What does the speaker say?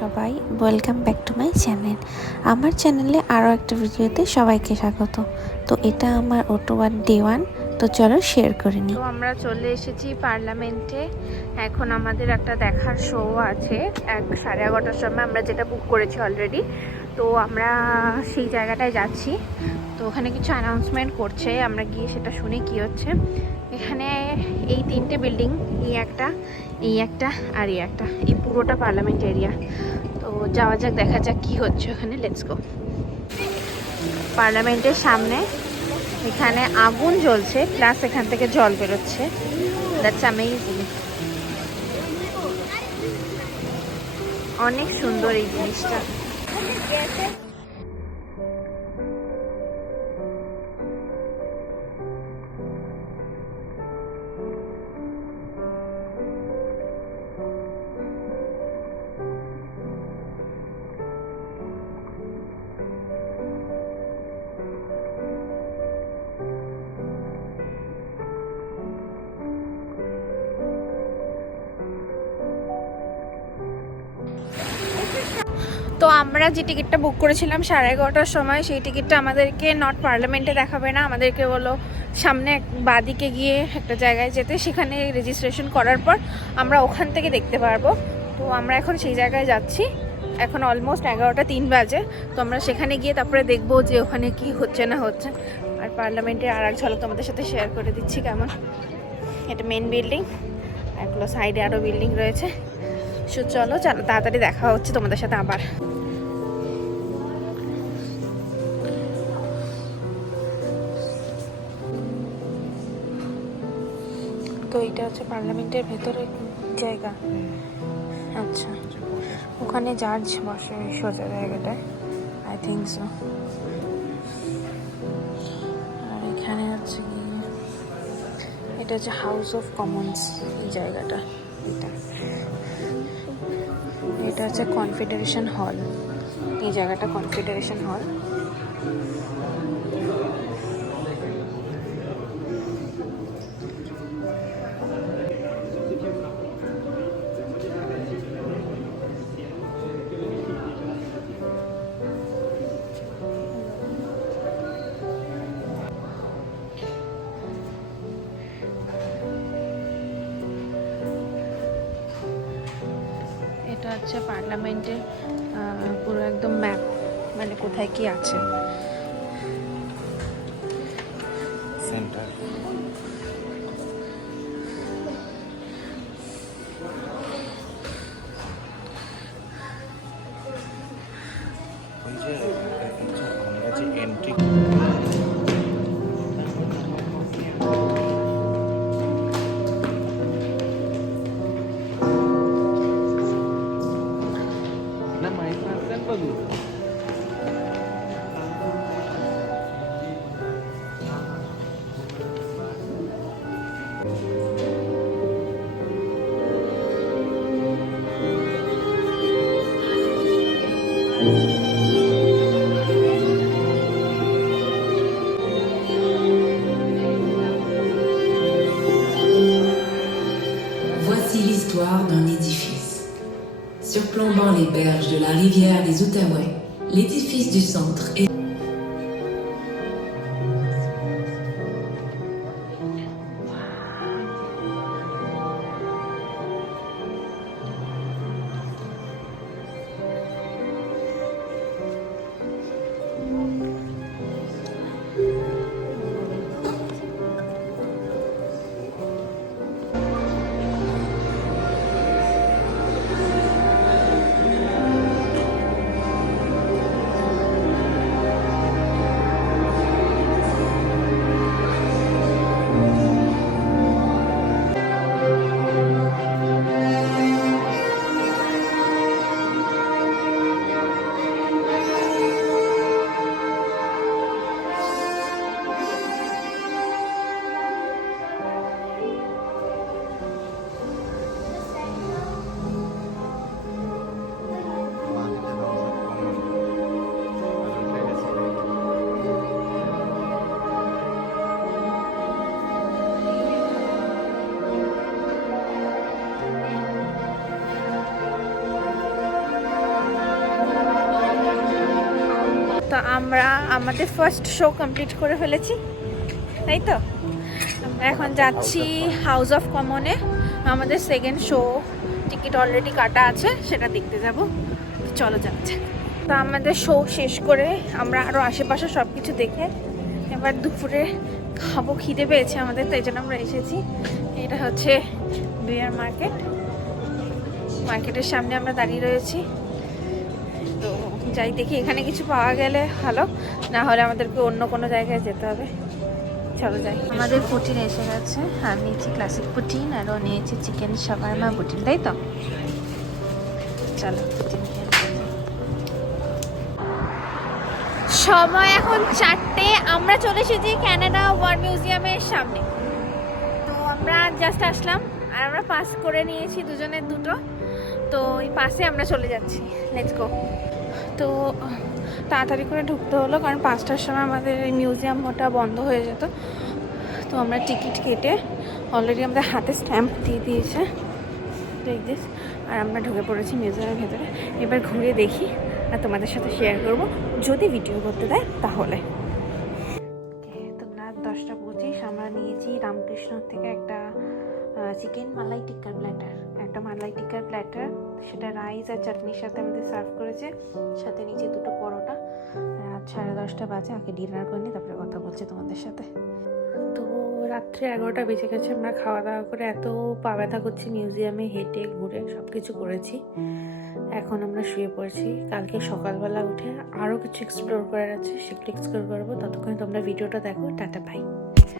সবাই welcome back to my channel আমার চ্যানেলে আরও একটা ভিডিওতে সবাইকে স্বাগত। তো এটা আমার অটোবার ডে ওয়ান তো চলো শেয়ার করে নিই। আমরা চলে এসেছি পার্লামেন্টে এখন আমাদের একটা দেখার শো আছে, এক সাড়ে এগারোটার সময় আমরা যেটা বুক করেছি অলরেডি তো আমরা সেই জায়গাটায় যাচ্ছি। তো ওখানে কিছু অ্যানাউন্সমেন্ট করছে, আমরা গিয়ে সেটা শুনে কি হচ্ছে। এখানে এই তিনটে বিল্ডিং এই একটা এই একটা আর এই একটা। এই পুরোটা পার্লামেন্ট এরিয়া তো যাওয়া যাক, দেখা যাক কি হচ্ছে ওখানে। লেটস গো পার্লামেন্টের সামনে এখানে আগুন জ্বলছে প্লাস এখান থেকে জল বেরোচ্ছে। দ্যাটস অ্যামেজিং অনেক সুন্দর এই জিনিসটা। Hadi GT. তো আমরা যে টিকিটটা বুক করেছিলাম সাড়ে এগারোটার সময়, সেই টিকিটটা আমাদেরকে নট পার্লামেন্টে দেখাবে না। আমাদেরকে বলো সামনে এক বাদিকে গিয়ে একটা জায়গায় যেতে, সেখানে রেজিস্ট্রেশন করার পর আমরা ওখান থেকে দেখতে পারব। তো আমরা এখন সেই জায়গায় যাচ্ছি। এখন অলমোস্ট এগারোটা তিন বাজে। তো আমরা সেখানে গিয়ে তারপরে দেখব যে ওখানে কি হচ্ছে না হচ্ছে। আর পার্লামেন্টের আর এক ঝলক তোমাদের সাথে শেয়ার করে দিচ্ছি কেমন। এটা মেন বিল্ডিং এগুলো সাইডে আরও বিল্ডিং রয়েছে। সো চলো চলো, তাড়াতাড়ি দেখা হচ্ছে তোমাদের সাথে আবার। তো এটা হচ্ছে পার্লামেন্টের ভেতরে জায়গা। আচ্ছা ওখানে জাজ বসে সোজা জায়গাটায় আই থিঙ্ক সো আর এখানে হচ্ছে গিয়ে, এটা হচ্ছে হাউস অফ কমন্স এই জায়গাটা, এটা। এটা হচ্ছে কনফেডারেশন হল এই জায়গাটা কনফেডারেশন হল এটা হচ্ছে পার্লামেন্টের পুরো একদম ম্যাপ মানে কোথায় কি আছে। Centre. Surplombant les berges de la rivière des Outaouais, l'édifice du centre est আমরা আমাদের ফার্স্ট শো কমপ্লিট করে ফেলেছি, তাই তো? আমরা এখন যাচ্ছি হাউস অফ কমনে আমাদের সেকেন্ড শো টিকিট অলরেডি কাটা আছে, সেটা দেখতে যাব। চলো যাচ্ছে। তো আমাদের শো শেষ করে আমরা আরও আশেপাশে সব কিছু দেখে এবার দুপুরে খাব, খিদে পেয়েছে আমাদের, তাই জন্য আমরা এসেছি। এটা হচ্ছে বিয়ার মার্কেট। মার্কেটের সামনে আমরা দাঁড়িয়ে রয়েছি। যাই দেখি এখানে কিছু পাওয়া গেলে ভালো। না হলে আমাদেরকে অন্য কোনো জায়গায় যেতে হবে। চলো যাই। আমাদের পুটিন এসে গেছে। আমি নিয়েছি ক্লাসিক পুটিন আর ও নিয়েছি চিকেন শাবারমা পুটিন তাই তো? চলো পুটিন সময় এখন চারটে। আমরা চলে এসেছি ক্যানাডা ওয়ার মিউজিয়ামের সামনে। তো আমরা জাস্ট আসলাম আর আমরা পাস করে নিয়েছি দুজনের দুটো। তো এই পাশে আমরা চলে যাচ্ছি। লেটস গো তো তাড়াতাড়ি করে ঢুকতে হলো, কারণ পাঁচটার সময় আমাদের এই মিউজিয়াম ওটা বন্ধ হয়ে যেত। তো আমরা টিকিট কেটে অলরেডি আমাদের হাতে স্ট্যাম্প দিয়ে দিয়েছে। দেখ দিস আর আমরা ঢুকে পড়েছি মিউজিয়ামের ভেতরে। এবার ঘুরে দেখি আর তোমাদের সাথে শেয়ার করব। যদি ভিডিও করতে দেয় তাহলে। মালাই টিক্কার প্ল্যাটার সেটা রাইস আর চাটনির সাথে আমাদের সার্ভ করেছে। সাথে নিচে দুটো পরোটা। রাত সাড়ে দশটা বাজে, আগে ডিনার করে নিই তারপরে কথা বলছি তোমাদের সাথে। তো রাত্রে এগারোটা বেজে গেছে, আমরা খাওয়া দাওয়া করে এত পা ব্যথা করছি মিউজিয়ামে হেঁটে ঘুরে সব কিছু করেছি। এখন আমরা শুয়ে পড়েছি। কালকে সকালবেলা উঠে আরও কিছু এক্সপ্লোর করার আছে, সেগুলো এক্সপ্লোর করব। ততক্ষণে তোমরা ভিডিওটা দেখো। Tata bye